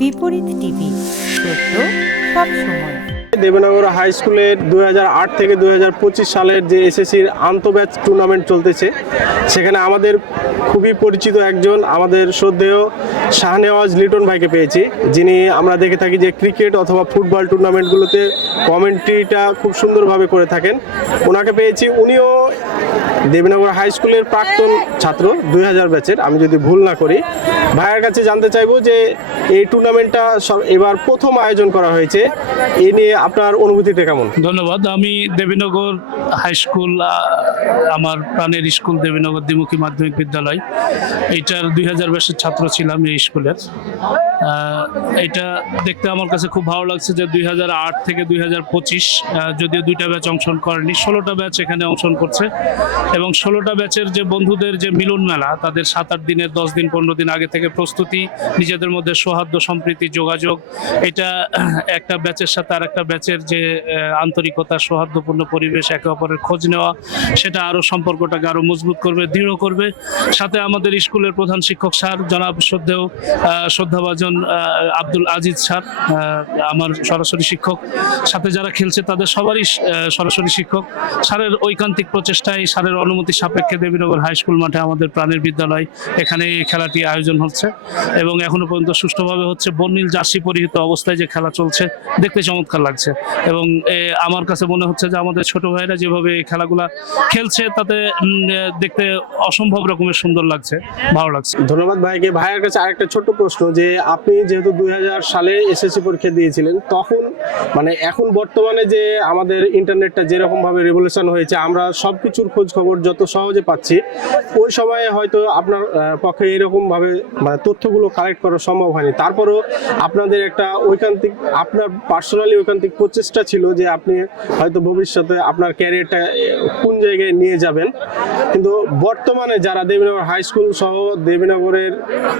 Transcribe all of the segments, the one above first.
বিপরীত টিভি, সত্য সব সময়। দেবনগর হাই স্কুলের দু থেকে দুই হাজার পঁচিশ সালের যে এসএসসির আন্তঃব্যাচ টুর্নামেন্ট চলতেছে, সেখানে আমাদের খুবই পরিচিত একজন, আমাদের শ্রদ্ধেয় শাহনেওয়াজ লিটন ভাইকে পেয়েছি, যিনি আমরা দেখে থাকি যে ক্রিকেট অথবা ফুটবল টুর্নামেন্টগুলোতে কমেন্ট্রিটা খুব সুন্দরভাবে করে থাকেন। ওনাকে পেয়েছি, উনিও দেবনগর হাই স্কুলের প্রাক্তন ছাত্র, দুই হাজার ব্যাচের, আমি যদি ভুল না করি। ভাইয়ের কাছে জানতে চাইব যে এই টুর্নামেন্টটা এবার প্রথম আয়োজন করা হয়েছে। এ নিয়ে আপনার অনুভূতিটা কেমন? ধন্যবাদ। আমি দেবীনগর হাই স্কুল আমার প্রাণের স্কুল দেবীনগর দ্বিমুখী মাধ্যমিক বিদ্যালয়। এইটার দুই হাজার ছাত্র ছিলাম এই স্কুলের। এটা দেখতে আমার কাছে খুব ভালো লাগছে যে দুই হাজার আট থেকে দুই হাজার পঁচিশ যদিও দুইটা ব্যাচ অংশগ্রহণ করেনি, ষোলোটা ব্যাচ এখানে অংশগ্রহণ করছে। এবং ষোলোটা ব্যাচের যে বন্ধুদের যে মিলন মেলা, তাদের সাত আট দিনের, দশ দিন, পনেরো দিন আগে থেকে প্রস্তুতি, নিজেদের মধ্যে সৌহার্দ্য, সম্প্রীতি, যোগাযোগ, এটা একটা ব্যাচের সাথে আর একটা ব্যাচের যে আন্তরিকতা, সৌহার্দ্যপূর্ণ পরিবেশ, একে অপরের খোঁজ নেওয়া, সেটা আরও সম্পর্কটাকে আরও মজবুত করবে, দৃঢ় করবে। সাথে আমাদের স্কুলের প্রধান শিক্ষক স্যার, জনাব শ্রদ্ধেয় শ্রদ্ধাভাজন আহ, আব্দুল আজিজ স্যার আমার সরাসরি শিক্ষক। সাথে যারা খেলছে তাদের সবারই সরাসরি শিক্ষক। স্যারের ঐকান্তিক প্রচেষ্টায় স্যারের অনুমতি সাপেক্ষে দেবীনগর হাই স্কুল মাঠে আমাদের প্রাণের বিদ্যালয় এখানে এই খেলাটি আয়োজন হচ্ছে এবং এখনও পর্যন্ত সুষ্ঠুভাবে হচ্ছে বর্ণিল জার্সি পরিহিত অবস্থায় যে খেলা চলছে দেখতে চমৎকার লাগছে। এবং আমার কাছে মনে হচ্ছে যে আমাদের ছোট ভাইরা যেভাবে এই খেলাগুলা খেলছে তাতে দেখতে অসম্ভব রকমের সুন্দর লাগছে ভালো লাগছে। ধন্যবাদ ভাইকে। ভাইয়ের কাছে আরেকটা ছোট্ট প্রশ্ন যে আপনি যেহেতু দু হাজার সালে এসএসসি পরীক্ষা দিয়েছিলেন, তখন মানে এখন বর্তমানে যে আমাদের ইন্টারনেটটা যেরকম ভাবে রেভলিউশন হয়েছে, আমরা সব কিছুর খোঁজ খবর যত সহজে পাচ্ছি, ওই সময়ে হয়তো আপনার পক্ষে এরকম ভাবে মানে তথ্যগুলো কালেক্ট করা সম্ভব হয়নি। তারপরও আপনাদের একটা ঐকান্তিক, আপনার পার্সোনালি ঐকান্তিক প্রচেষ্টা ছিল যে আপনি হয়তো ভবিষ্যতে আপনার ক্যারিয়ারটা কোন জায়গায় নিয়ে যাবেন। কিন্তু বর্তমানে যারা দেবীনগর হাই স্কুল সহ দেবীনগরের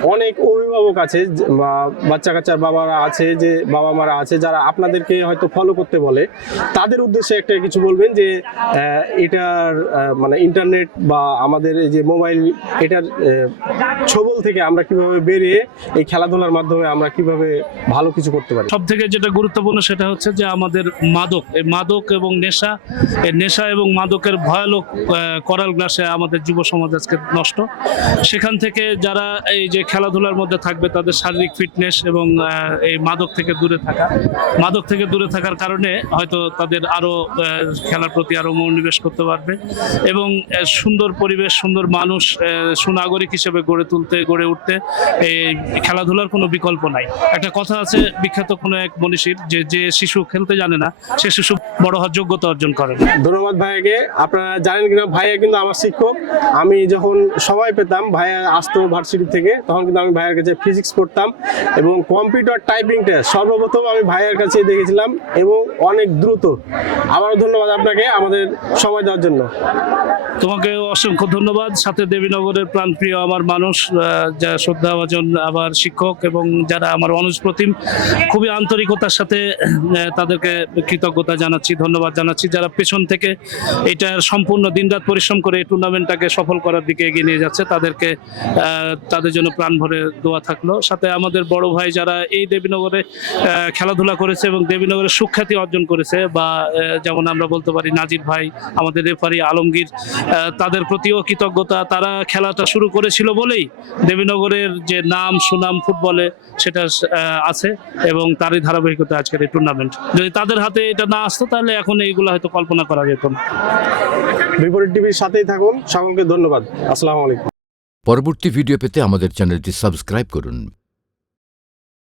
অনেক অভিভাবক আছে বা বাচ্চা কাচ্চার বাবারা আছে যে বাবা মারা আছে যারা আপনাদেরকে হয়তো ফলো করতে বলে তাদের উদ্দেশ্যে একটা কিছু বলবেন যে এটার মানে ইন্টারনেট বা আমাদের এই যে মোবাইল এটার ছবল থেকে আমরা কীভাবে বেরিয়ে এই খেলাধুলার মাধ্যমে আমরা কীভাবে ভালো কিছু করতে পারি? সব থেকে যেটা গুরুত্বপূর্ণ সেটা হচ্ছে যে আমাদের মাদক এই মাদক এবং নেশা নেশা এবং মাদকের ভয়ানক আহ, গ্রাসে আমাদের যুব সমাজ আজকে নষ্ট। সেখান থেকে যারা এই যে খেলাধুলার মধ্যে থাকবে তাদের শারীরিক ফিটনেস এবং এই মাদক থেকে দূরে থাকা। মাদক থেকে দূরে থাকার কারণে হয়তো তাদের আরও আহ, খেলার প্রতি আরও মনোনিবেশ করতে পারবে এবং সুন্দর পরিবেশ সুন্দর মানুষ সুনাগরিক হিসেবে গড়ে তুলতে গড়ে উঠতে এই খেলাধুলার কোনো বিকল্প নাই। একটা কথা আছে বিখ্যাত কোনো এক মনীষীর যে যে শিশু খেলতে জানে না সে শিশু বড় হওয়ার যোগ্যতা অর্জন করে। ধন্যবাদ ভাইয়াকে আপনারা জানেন কিনা ভাইয়া কিন্তু আমার শিক্ষক, আমি যখন সময় পেতাম ভাইয়া আসতো ভার্সিটি থেকে, তখন কিন্তু আমি ভাইয়ের কাছে ফিজিক্স পড়তাম এবং কম্পিউটার টাইপিংটা সর্বপ্রথম আমি ভাইয়ের কাছে দেখেছিলাম এবং অনেক দ্রুত। আবারও ধন্যবাদ আপনাকে আমাদের সময় দেওয়ার জন্য। তোমাকে অসংখ্য ধন্যবাদ। সাথে দেবীনগরের প্রাণপ্রিয় আমার মানুষ যারা শ্রদ্ধাভাজন আবার শিক্ষক এবং যারা আমার অনুজ প্রতিম, খুবই আন্তরিকতার সাথে তাদেরকে কৃতজ্ঞতা জানাচ্ছি, ধন্যবাদ জানাচ্ছি। যারা পেছন থেকে এটার সম্পূর্ণ দিনরাত পরিশ্রম করে এই টুর্নামেন্টটাকে সফল করার দিকে এগিয়ে নিয়ে যাচ্ছে, তাদেরকে তাদের জন্য প্রাণ ভরে দোয়া থাকল। সাথে আমাদের বড় ভাই যারা এই দেবীনগরে খেলাধুলা করেছে এবং দেবীনগরে সুখ্যাতি অর্জন করেছে বা যেমন আমরা বলতে পারি নাজির ভাই, আমাদের রেফারি আলমগীর তাদের প্রতিও কৃতজ্ঞতা। তারা খেলাটা শুরু করেছিল বলেই দেবীনগরের যে নাম সুনাম ফুটবলে সেটা আছে এবং তারই ধারাবাহিকতা আজকের এই টুর্নামেন্ট। যদি তাদের হাতে এটা না আসতো তাহলে এখন এইগুলো হয়তো কল্পনা করা যেত না। বিপরীত টিভির সাথেই থাকুন। সকলকে ধন্যবাদ। আসসালামু আলাইকুম। পরবর্তী ভিডিও পেতে আমাদের চ্যানেলটি সাবস্ক্রাইব করুন।